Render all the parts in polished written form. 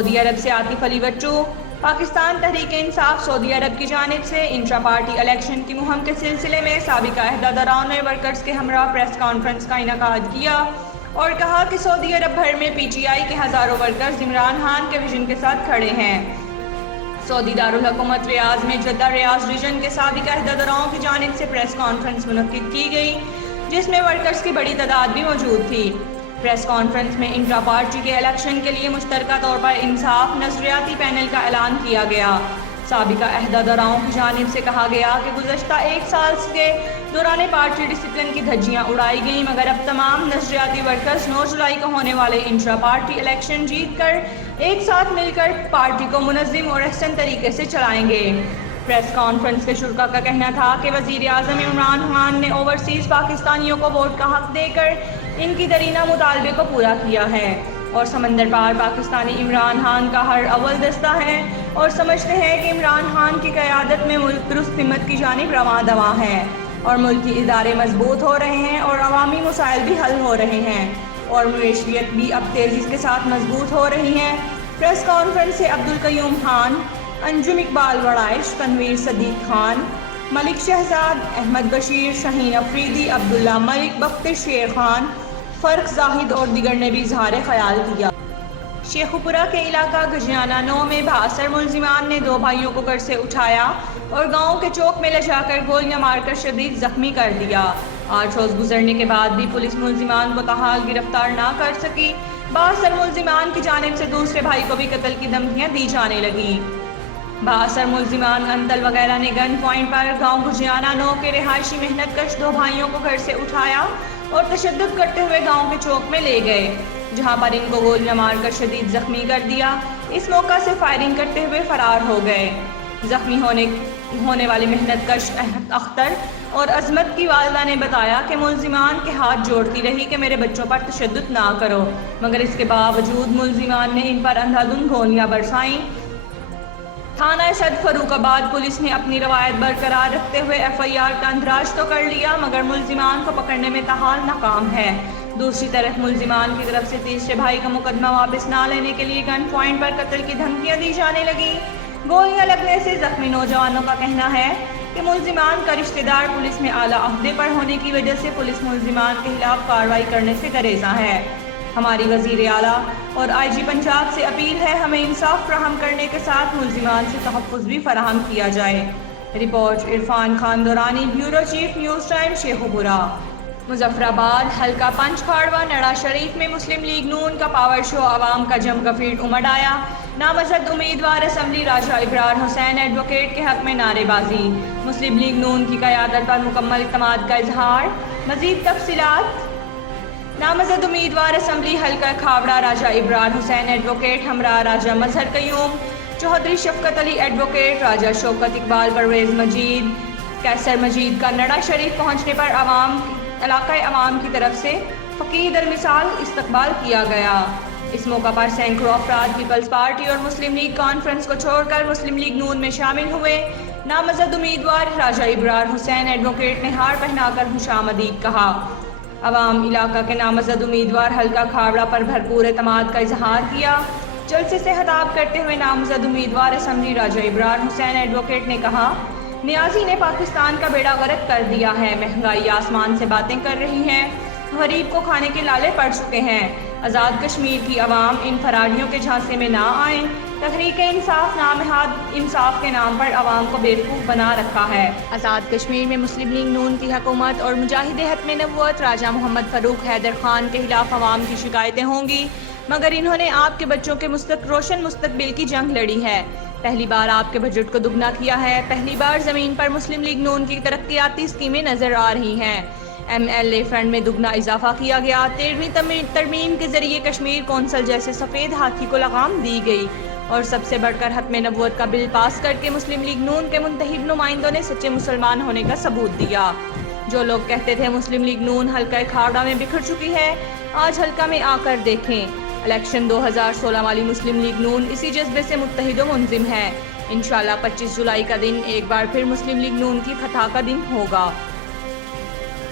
سعودی عرب سے عاطف علی بچو۔ پاکستان تحریک انصاف سعودی عرب کی جانب سے انٹرا پارٹی الیکشن کی مہم کے سلسلے میں سابقہ عہدیداران نے ورکرز کے ہمراہ پریس کانفرنس کا انعقاد کیا اور کہا کہ سعودی عرب بھر میں پی ٹی آئی کے ہزاروں ورکرز عمران خان کے ویژن کے ساتھ کھڑے ہیں۔ سعودی دارالحکومت ریاض میں جدہ ریاض ریجن کے سابقہ عہدیداروں کی جانب سے پریس کانفرنس منعقد کی گئی، جس میں ورکرز کی بڑی تعداد بھی موجود تھی۔ پریس کانفرنس میں انٹرا پارٹی کے الیکشن کے لیے مشترکہ طور پر انصاف نظریاتی پینل کا اعلان کیا گیا۔ سابقہ عہدیداروں کی جانب سے کہا گیا کہ گزشتہ ایک سال کے دوران پارٹی ڈسپلن کی دھجیاں اڑائی گئیں، مگر اب تمام نظریاتی ورکرز 9 جولائی کو ہونے والے انٹرا پارٹی الیکشن جیت کر ایک ساتھ مل کر پارٹی کو منظم اور احسن طریقے سے چلائیں گے۔ پریس کانفرنس کے شرکاء کا کہنا تھا کہ وزیر اعظم عمران خان نے اوورسیز پاکستانیوں کو ووٹ کا حق دے کر ان کی دیرینہ مطالبے کو پورا کیا ہے اور سمندر پار پاکستانی عمران خان کا ہر اول دستہ ہے اور سمجھتے ہیں کہ عمران خان کی قیادت میں ملک درست سمت کی جانب رواں دواں ہے اور ملکی ادارے مضبوط ہو رہے ہیں اور عوامی مسائل بھی حل ہو رہے ہیں اور معیشت بھی اب تیزی کے ساتھ مضبوط ہو رہی ہے۔ پریس کانفرنس سے عبدالقیوم خان، انجم اقبال وڑائش، تنویر صدیق خان، ملک شہزاد، احمد بشیر، شہین افریدی، عبداللہ ملک، بختر شیر خان، فرق زاہد اور دیگر نے بھی اظہار خیال کیا۔ شیخوپورہ کے علاقہ گجیانہ 9 میں بااثر ملزمان نے 2 بھائیوں کو گھر سے اٹھایا اور گاؤں کے چوک میں لے جا کر گولیاں مار کر شدید زخمی کر دیا۔ 8 روز گزرنے کے بعد بھی پولیس ملزمان کو تاحال گرفتار نہ کر سکی۔ بااثر ملزمان کی جانب سے دوسرے بھائی کو بھی قتل کی دھمکیاں دی جانے لگیں۔ بااثر ملزمان انتل وغیرہ نے گن پوائنٹ پر گاؤں گجیانہ 9 کے رہائشی محنت کش 2 بھائیوں کو گھر سے اٹھایا اور تشدد کرتے ہوئے گاؤں کے چوک میں لے گئے، جہاں پر ان کو گولیاں مار کر شدید زخمی کر دیا۔ اس موقع سے فائرنگ کرتے ہوئے فرار ہو گئے۔ زخمی ہونے والی محنت کش اختر اور عظمت کی والدہ نے بتایا کہ ملزمان کے ہاتھ جوڑتی رہی کہ میرے بچوں پر تشدد نہ کرو، مگر اس کے باوجود ملزمان نے ان پر اندھا دھند گولیاں برسائیں۔ تھانہ صد فاروق آباد پولیس نے اپنی روایت برقرار رکھتے ہوئے ایف آئی آر کا اندراج تو کر لیا، مگر ملزمان کو پکڑنے میں تاحال ناکام ہے۔ دوسری طرف ملزمان کی طرف سے تیسرے بھائی کا مقدمہ واپس نہ لینے کے لیے گن پوائنٹ پر قتل کی دھمکیاں دی جانے لگیں۔ گولیاں لگنے سے زخمی نوجوانوں کا کہنا ہے کہ ملزمان کا رشتہ دار پولیس میں اعلیٰ عہدے پر ہونے کی وجہ سے پولیس ملزمان کے خلاف کارروائی کرنے سے گریزاں ہے۔ ہماری وزیر اعلیٰ اور آئی جی پنجاب سے اپیل ہے ہمیں انصاف فراہم کرنے کے ساتھ ملزمان سے تحفظ بھی فراہم کیا جائے۔ Report Irfan Khan Durrani, bureau chief, news time, Sheikhupura. Muzaffarabad حلقہ پنچ کھاڑوا نڑا شریف میں مسلم لیگ نون کا پاور شو عوام کا جم گفیڑ امڈ آیا۔ نامزد امیدوار اسمبلی راجہ ابرار حسین ایڈوکیٹ کے حق میں نعرے بازی۔ مسلم لیگ نون کی قیادت پر مکمل اعتماد کا اظہار۔ مزید تفصیلات۔ نامزد امیدوار اسمبلی حلقہ کھاوڑا راجہ ابرار حسین ایڈوکیٹ ہمراہ راجہ مظہر قیوم، چودھری شفقت علی ایڈوکیٹ، راجہ شوکت اقبال، پرویز مجید، کیسر مجید کا نڑا شریف پہنچنے پر علاقۂ عوام کی طرف سے فقید المثال استقبال کیا گیا۔ اس موقع پر سینکڑوں افراد پیپلز پارٹی اور مسلم لیگ کانفرنس کو چھوڑ کر مسلم لیگ نون میں شامل ہوئے۔ نامزد امیدوار راجہ ابرار حسین ایڈوکیٹ نے ہار پہنا کر خوش آمدید کہا۔ عوام علاقہ کے نامزد امیدوار حلقہ کھاوڑا پر بھرپور اعتماد کا اظہار کیا۔ جلسے سے خطاب کرتے ہوئے نامزد امیدوار اسمبلی راجہ ابرار حسین ایڈوکیٹ نے کہا، نیازی نے پاکستان کا بیڑا غرق کر دیا ہے، مہنگائی آسمان سے باتیں کر رہی ہے، غریب کو کھانے کے لالے پڑ چکے ہیں۔ آزاد کشمیر کی عوام ان فراڈیوں کے جھانسے میں نہ آئیں۔ تحریک انصاف نامہاد انصاف کے نام پر عوام کو بیوقوف بنا رکھا ہے۔ آزاد کشمیر میں مسلم لیگ نون کی حکومت اور مجاہد ختم نبوت راجہ محمد فاروق حیدر خان کے خلاف عوام کی شکایتیں ہوں گی، مگر انہوں نے آپ کے بچوں کے روشن مستقبل کی جنگ لڑی ہے۔ پہلی بار آپ کے بجٹ کو دگنا کیا ہے۔ پہلی بار زمین پر مسلم لیگ نون کی ترقیاتی اسکیمیں نظر آ رہی ہیں۔ ایم ایل اے فنڈ میں دگنا اضافہ کیا گیا۔ 13ویں ترمیم کے ذریعے کشمیر کونسل جیسے سفید ہاتھی کو لگام دی گئی اور سب سے بڑھ کر ختم نبوت کا بل پاس کر کے مسلم لیگ نون کے منتخب نمائندوں نے سچے مسلمان ہونے کا ثبوت دیا۔ جو لوگ کہتے تھے مسلم لیگ نون حلقہ کھاوڑا میں بکھر چکی ہے، آج حلقہ میں آ کر دیکھیں۔ الیکشن 2016 والی مسلم لیگ نون اسی جذبے سے متحد و منظم ہے۔ انشاءاللہ 25 جولائی کا دن ایک بار پھر مسلم لیگ نون کی فتح کا دن ہوگا۔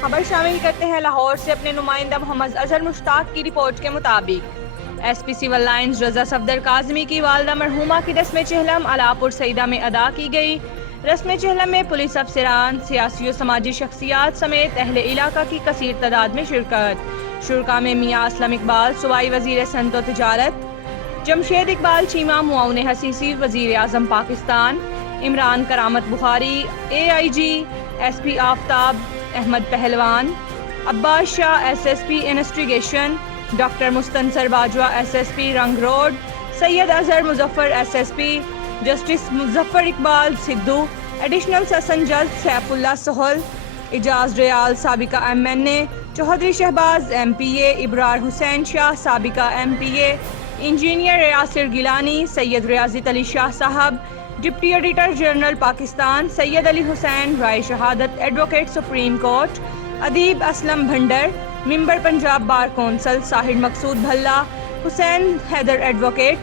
خبر شامل کرتے ہیں لاہور سے اپنے نمائندہ محمد اظہر مشتاق کی رپورٹ کے مطابق ایس پی سول لائنز رضا صفدر کاظمی کی والدہ مرحومہ کی رسم چہلم علاپور سعیدہ میں ادا کی گئی۔ رسم چہلم میں پولیس افسران، سیاسی و سماجی شخصیات سمیت اہل علاقہ کی کثیر تعداد میں شرکت۔ شرکا میں میاں اسلم اقبال صوبائی وزیر صنعت و تجارت، جمشید اقبال چیمہ معاون حسیسی وزیر اعظم پاکستان، عمران کرامت بخاری اے آئی جی، S P Aftab Ahmed Pehlwan, Abbas Shah S S P investigation, doctor Mustansar Bajwa S S P ring road, Syed Azhar Muzaffar S S P, justice Muzaffar Iqbal Sidhu, additional session جج سیف اللہ سہل، اعجاز ریال سابقہ M N A, Chaudhry Shahbaz M P A, Abrar Hussain Shah سابقہ M P A, engineer Yasir Gilani, Syed Riazat Ali Shah Sahib, deputy editor general Pakistan Syed Ali Hussain Rai Shahadat advocate supreme court, ادیب اسلم بھنڈر، ممبر Punjab bar council ساحر مقصود بھلا، حسین Haider advocate,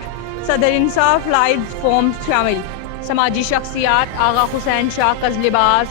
صدر انصاف لائز foam شامل۔ سماجی شخصیات آغا حسین شاہ قزلباز،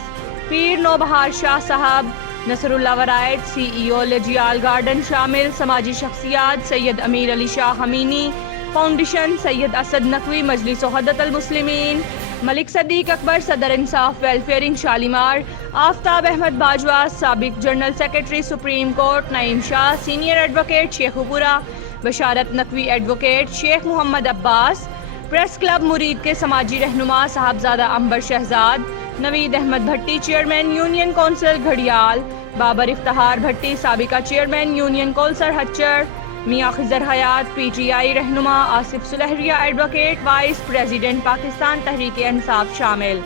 پیر نوبہار شاہ صاحب، نصر اللہ ورائٹ سی ای او لجیال گارڈن شامل۔ سماجی شخصیات سید امیر علی شاہ حمینی فاؤنڈیشن، سید اسد نقوی مجلس وحدت المسلمین، ملک صدیق اکبر صدر انصاف ویلفیئر شالیمار، آفتاب احمد باجوہ سابق جنرل سیکرٹری سپریم کورٹ، نعیم شاہ سینئر ایڈوکیٹ شیخو پورہ، بشارت نقوی ایڈوکیٹ، شیخ محمد عباس، پریس کلب مرید کے سماجی رہنما Sahibzada Amber Shahzad, Naveed Ahmed Bhatti chairman union council Gharial, Babar Iftikhar Bhatti سابقہ چیئرمین یونین کونسل ہچر، میاں خضر حیات پی ٹی آئی رہنما، Asif Sulehria advocate vice president Pakistan Tehreek Insaf شامل۔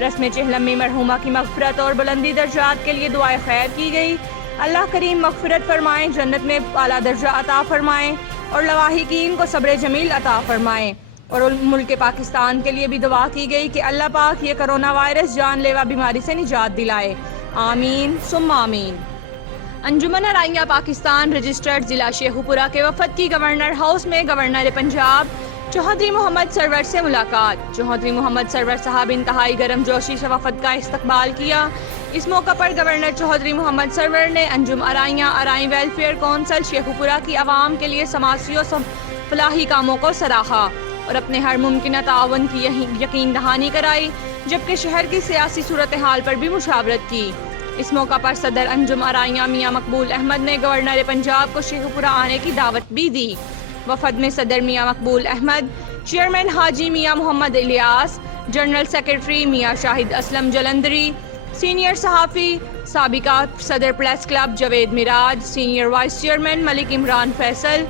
رسم چہلم میں مرحومہ کی مغفرت اور بلندی درجات کے لیے دعائے خیر کی گئی۔ اللہ کریم مغفرت فرمائیں، جنت میں اعلیٰ درجہ عطا فرمائیں اور لواحقین کو صبر جمیل عطا فرمائیں۔ اور ملک پاکستان کے لیے بھی دعا کی گئی کہ اللہ پاک یہ کرونا وائرس جان لیوا بیماری سے نجات دلائے، آمین ثم آمین۔ انجمن ارائیاں پاکستان رجسٹرڈ ضلع شیخو پورہ کے وفد کی گورنر ہاؤس میں گورنر پنجاب چوہدری محمد سرور سے ملاقات۔ چوہدری محمد سرور صاحب انتہائی گرم جوشی سے وفد کا استقبال کیا۔ اس موقع پر گورنر چوہدری محمد سرور نے انجم ارائیاں ارائیں ویلفیئر کونسل شیخو پورہ کی عوام کے لیے سماجی و فلاحی کاموں کو سراہا اور اپنے ہر ممکنہ تعاون کی یقین دہانی کرائی، جبکہ شہر کی سیاسی صورتحال پر بھی مشاورت کی۔ اس موقع پر صدر انجم ارائیاں میاں مقبول احمد نے گورنر پنجاب کو شیخو پورہ آنے کی دعوت بھی دی۔ وفد میں صدر میاں مقبول احمد، چیئرمین حاجی میاں محمد الیاس، جنرل سیکرٹری میاں شاہد اسلم جلندری، سینئر صحافی سابقہ صدر press club Javed Miraj, senior vice chairman Malik Imran Faisal,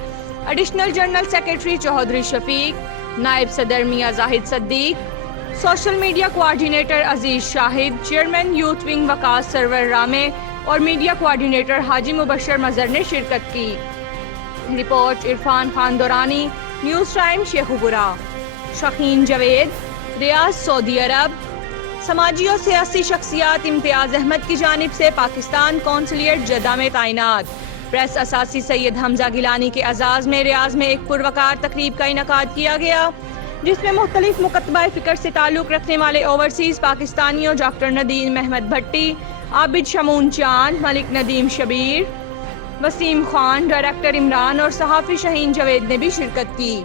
additional general secretary Chaudhry Shafiq, نائب صدر Mian Zahid Siddique, social media coordinator Aziz Shahid, chairman youth wing Waqas Sarwar Ramay اور میڈیا کوارڈینیٹر حاجی مبشر مظہر نے شرکت کی۔ Report Irfan Khan Durrani, news time Sheikhupura. شخین جاوید، ریاض سعودی عرب۔ سماجی اور سیاسی شخصیات امتیاز احمد کی جانب سے پاکستان قونصلیٹ جدہ میں تعینات۔ پریس اساسی سید حمزہ گیلانی کے اعزاز میں ریاض میں ایک پروقار تقریب کا انعقاد کیا گیا، جس میں مختلف مکتبہ فکر سے تعلق رکھنے والے اوورسیز پاکستانیوں ڈاکٹر ندیم احمد بھٹی، عابد شمون چاند، ملک ندیم شبیر، وسیم خان، ڈائریکٹر عمران اور صحافی شہین جاوید نے بھی شرکت کی۔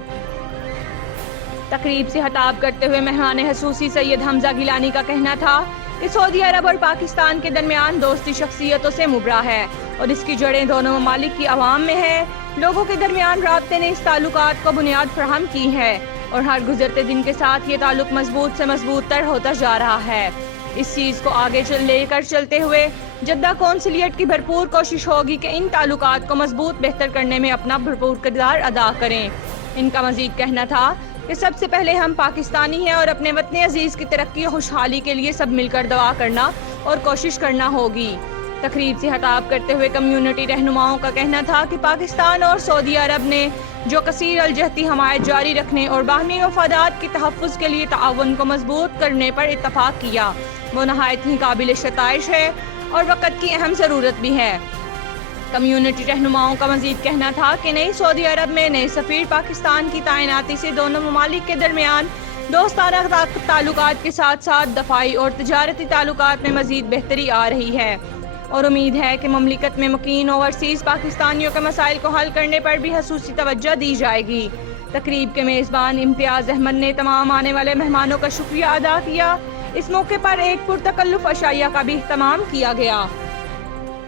تقریب سے خطاب کرتے ہوئے مہمان خصوصی سید حمزہ گیلانی کا کہنا تھا کہ سعودی عرب اور پاکستان کے درمیان دوستی شخصیتوں سے مبرا ہے اور اس کی جڑیں دونوں ممالک کی عوام میں ہے۔ لوگوں کے درمیان رابطے نے اس تعلقات کو بنیاد فراہم کی ہے اور ہر گزرتے دن کے ساتھ یہ تعلق مضبوط سے مضبوط تر ہوتا جا رہا ہے۔ اس چیز کو آگے لے کر چلتے ہوئے جدہ قونصلیٹ کی بھرپور کوشش ہوگی کہ ان تعلقات کو مضبوط بہتر کرنے میں اپنا بھرپور کردار ادا کریں۔ ان کا مزید کہنا تھا کہ سب سے پہلے ہم پاکستانی ہیں اور اپنے وطن عزیز کی ترقی و خوشحالی کے لیے سب مل کر دعا کرنا اور کوشش کرنا ہوگی۔ تقریب سے خطاب کرتے ہوئے کمیونٹی رہنماؤں کا کہنا تھا کہ پاکستان اور سعودی عرب نے جو کثیر الجہتی حمایت جاری رکھنے اور باہمی مفادات کے تحفظ کے لیے تعاون کو مضبوط کرنے پر اتفاق کیا، وہ نہایت ہی قابل ستائش ہے اور وقت کی اہم ضرورت بھی ہے۔ کمیونٹی رہنماؤں کا مزید کہنا تھا کہ نئی سعودی عرب میں نئے سفیر پاکستان کی تعیناتی سے دونوں ممالک کے درمیان دوستانہ تعلقات کے ساتھ ساتھ دفاعی اور تجارتی تعلقات میں مزید بہتری آ رہی ہے۔ اور امید ہے کہ مملکت میں مقیم اوورسیز پاکستانیوں کے مسائل کو حل کرنے پر بھی خصوصی توجہ دی جائے گی۔ تقریب کے میزبان امتیاز احمد نے تمام آنے والے مہمانوں کا شکریہ ادا کیا۔ اس موقع پر ایک پرتکلف عشائیہ کا بھی اہتمام کیا گیا۔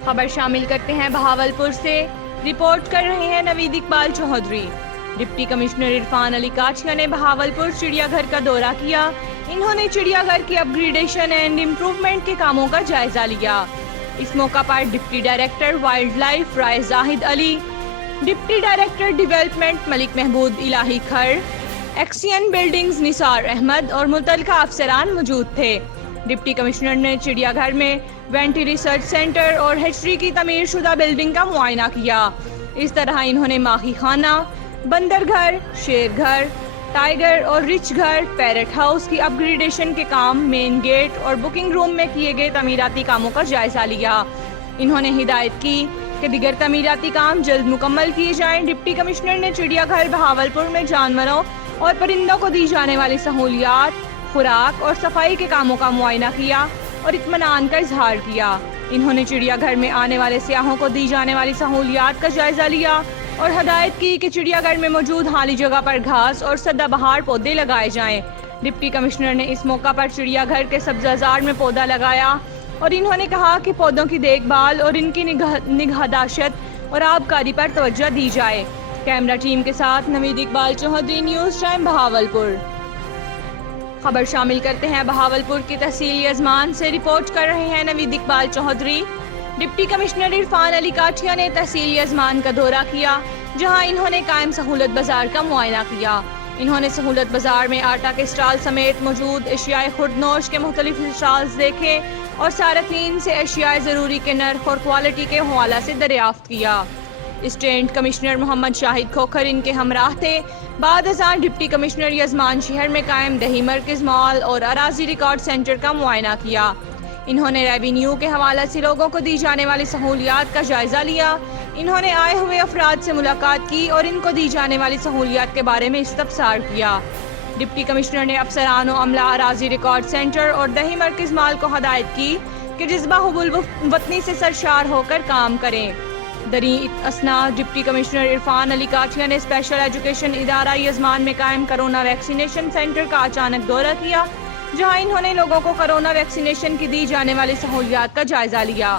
خبر شامل کرتے ہیں بہاولپور سے، رپورٹ کر رہے ہیں نوید اقبال چودھری۔ ڈپٹی کمشنر عرفان علی کاٹھیا نے بہاولپور چڑیا گھر کا دورہ کیا۔ انہوں نے چڑیا گھر کی اپ گریڈیشن اینڈ امپروومنٹ کے کاموں کا جائزہ لیا۔ اس موقع پر ڈپٹی ڈائریکٹر وائلڈ لائف رائے زاہد علی، ڈپٹی ڈائریکٹر ڈیولپمنٹ ملک محمود الہی کھر، ایکسین بلڈنگز نثار احمد اور متعلقہ افسران موجود تھے۔ ڈپٹی کمشنر نے چڑیا گھر میں وینٹی ریسرچ سینٹر اور ہیچری کی تعمیر شدہ بلڈنگ کا معائنہ کیا۔ اس طرح انہوں نے ماہی خانہ، بندر گھر، شیر گھر، ٹائیگر اور رچ گھر، پیرٹ ہاؤس کی اپ گریڈیشن کے کام، مین گیٹ اور بکنگ روم میں کیے گئے تعمیراتی کاموں کا جائزہ لیا۔ انہوں نے ہدایت کی کہ دیگر تعمیراتی کام جلد مکمل کیے جائیں۔ ڈپٹی کمشنر نے چڑیا گھر بہاولپور میں جانوروں اور پرندوں کو دی جانے والی سہولیات، خوراک اور صفائی کے کاموں کا معائنہ کیا اور اطمینان کا اظہار کیا۔ انہوں نے چڑیا گھر میں آنے والے سیاحوں کو دی جانے والی سہولیات کا جائزہ لیا اور ہدایت کی کہ چڑیا گھر میں موجود خالی جگہ پر گھاس اور سدا بہار پودے لگائے جائیں۔ ڈپٹی کمشنر نے اس موقع پر چڑیا گھر کے سبزہ زار میں پودا لگایا اور انہوں نے کہا کہ پودوں کی دیکھ بھال اور ان کی نگہداشت اور آبکاری پر توجہ دی جائے۔ کیمرہ ٹیم کے ساتھ نوید اقبال چودھری، نیوز ٹائم بہاولپور۔ خبر شامل کرتے ہیں بہاولپور کی تحصیل یزمان سے، رپورٹ کر رہے ہیں نوید اقبال چودھری۔ ڈپٹی کمشنر عرفان علی کاٹھیا نے تحصیل یزمان کا دورہ کیا، جہاں انہوں نے قائم سہولت بازار کا معائنہ کیا۔ انہوں نے سہولت بازار میں آٹا کے اسٹال سمیت موجود اشیاء خوردنوش کے مختلف اسٹالز دیکھے اور صارفین سے اشیاء ضروری کے نرخ اور کوالٹی کے حوالہ سے دریافت کیا۔ اسٹینٹ کمشنر محمد شاہد کھوکھر ان کے ہمراہ تھے۔ بعد ازاں ڈپٹی کمشنر یزمان شہر میں قائم دہی مرکز مال اور اراضی ریکارڈ سینٹر کا معائنہ کیا۔ انہوں نے ریونیو کے حوالے سے لوگوں کو دی جانے والی سہولیات کا جائزہ لیا۔ انہوں نے آئے ہوئے افراد سے ملاقات کی اور ان کو دی جانے والی سہولیات کے بارے میں استفسار کیا۔ ڈپٹی کمشنر نے افسران و عملہ اراضی ریکارڈ سینٹر اور دہی مرکز مال کو ہدایت کی کہ جذبہ حب الوطنی سے سرشار ہو کر کام کریں۔ دریں اسنا ڈپٹی کمشنر عرفان علی کاٹھیا نے اسپیشل ایجوکیشن ادارہ یزمان میں قائم کرونا ویکسینیشن سینٹر کا اچانک دورہ کیا، جہاں انہوں نے لوگوں کو کرونا ویکسینیشن کی دی جانے والی سہولیات کا جائزہ لیا۔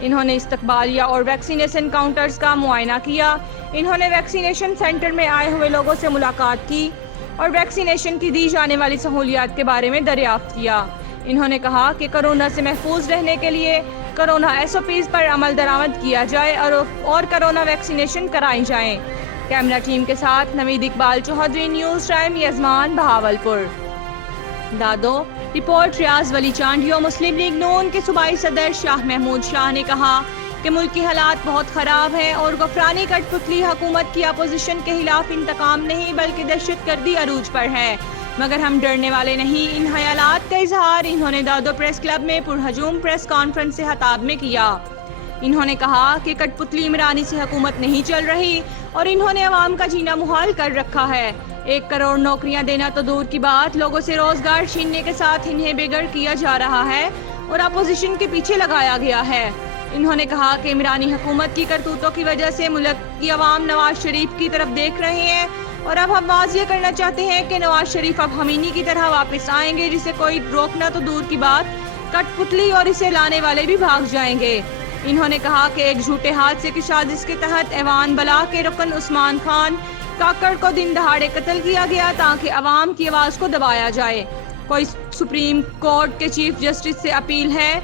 انہوں نے استقبالیہ اور ویکسینیشن کاؤنٹرز کا معائنہ کیا۔ انہوں نے ویکسینیشن سینٹر میں آئے ہوئے لوگوں سے ملاقات کی اور ویکسینیشن کی دی جانے والی سہولیات کے بارے میں دریافت کیا۔ انہوں نے کہا کہ کرونا سے محفوظ رہنے کے لیے کرونا SOPs پر عمل درآمد کیا جائے اور کرونا ویکسینیشن کرائی جائیں۔ کیمرہ ٹیم کے ساتھ نوید اقبال چودھری، نیوز ٹائم یزمان بہاولپور۔ دادو رپورٹ ریاض ولی چانڈیو۔ مسلم لیگ نون کے صوبائی صدر شاہ محمود شاہ نے کہا کہ ملکی حالات بہت خراب ہیں اور غفرانی کٹ پتلی حکومت کی اپوزیشن کے خلاف انتقام نہیں بلکہ دہشت گردی عروج پر ہے، مگر ہم ڈرنے والے نہیں۔ ان خیالات کا اظہار انہوں نے دادو پریس کلب میں پرہجوم پریس کانفرنس سے خطاب میں کیا۔ انہوں نے کہا کہ کٹ پتلی عمرانی سے حکومت نہیں چل رہی اور انہوں نے عوام کا جینا محال کر رکھا ہے۔ 1 کروڑ نوکریاں دینا تو دور کی بات، لوگوں سے روزگار چھیننے کے ساتھ انہیں بے گھر کیا جا رہا ہے اور اپوزیشن کے پیچھے لگایا گیا ہے۔ انہوں نے کہا کہ عمرانی حکومت کی کرتوتوں کی وجہ سے ملک کی عوام نواز شریف کی طرف دیکھ رہے ہیں اور اب ہم واضح کرنا چاہتے ہیں کہ نواز شریف اب ہمینی کی طرح واپس آئیں گے، جسے کوئی روکنا تو دور کی بات، کٹ پتلی اور اسے لانے والے بھی بھاگ جائیں گے۔ انہوں نے کہا کہ ایک جھوٹے حادثے کی سازش کے تحت ایوان بلا کے رکن عثمان خان کاکڑ کو دن دہاڑے قتل کیا گیا تاکہ عوام کی آواز کو دبایا جائے۔ کوئی سپریم کورٹ کے چیف جسٹس سے اپیل ہے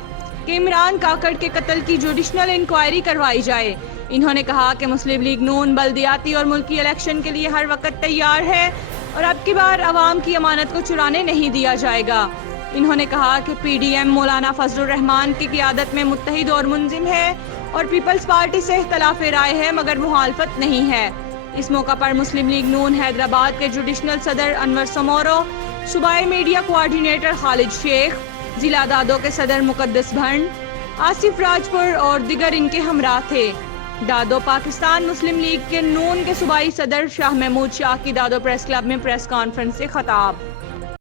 کہ عمران کاکڑ کے قتل کی جوڈیشنل انکوائری کروائی جائے۔ انہوں نے کہا کہ مسلم لیگ نون بلدیاتی اور ملکی الیکشن کے لیے ہر وقت تیار ہے اور اب کی بار عوام کی امانت کو چرانے نہیں دیا جائے گا۔ انہوں نے کہا کہ PDM مولانا فضل الرحمان کی قیادت میں متحد اور منظم ہے اور پیپلز پارٹی سے اختلاف رائے ہے مگر مخالفت نہیں ہے۔ اس موقع پر مسلم لیگ نون حیدرآباد کے جوڈیشنل صدر انور سمورو، صوبائی میڈیا کوارڈینیٹر خالد شیخ، ضلع دادو کے صدر مقدس بھنڈ، آصف راجپور اور دیگر ان کے ہمراہ تھے۔ دادو پاکستان مسلم لیگ کے نون کے صوبائی صدر شاہ محمود شاہ کی دادو پریس کلب میں پریس کانفرنس سے خطاب۔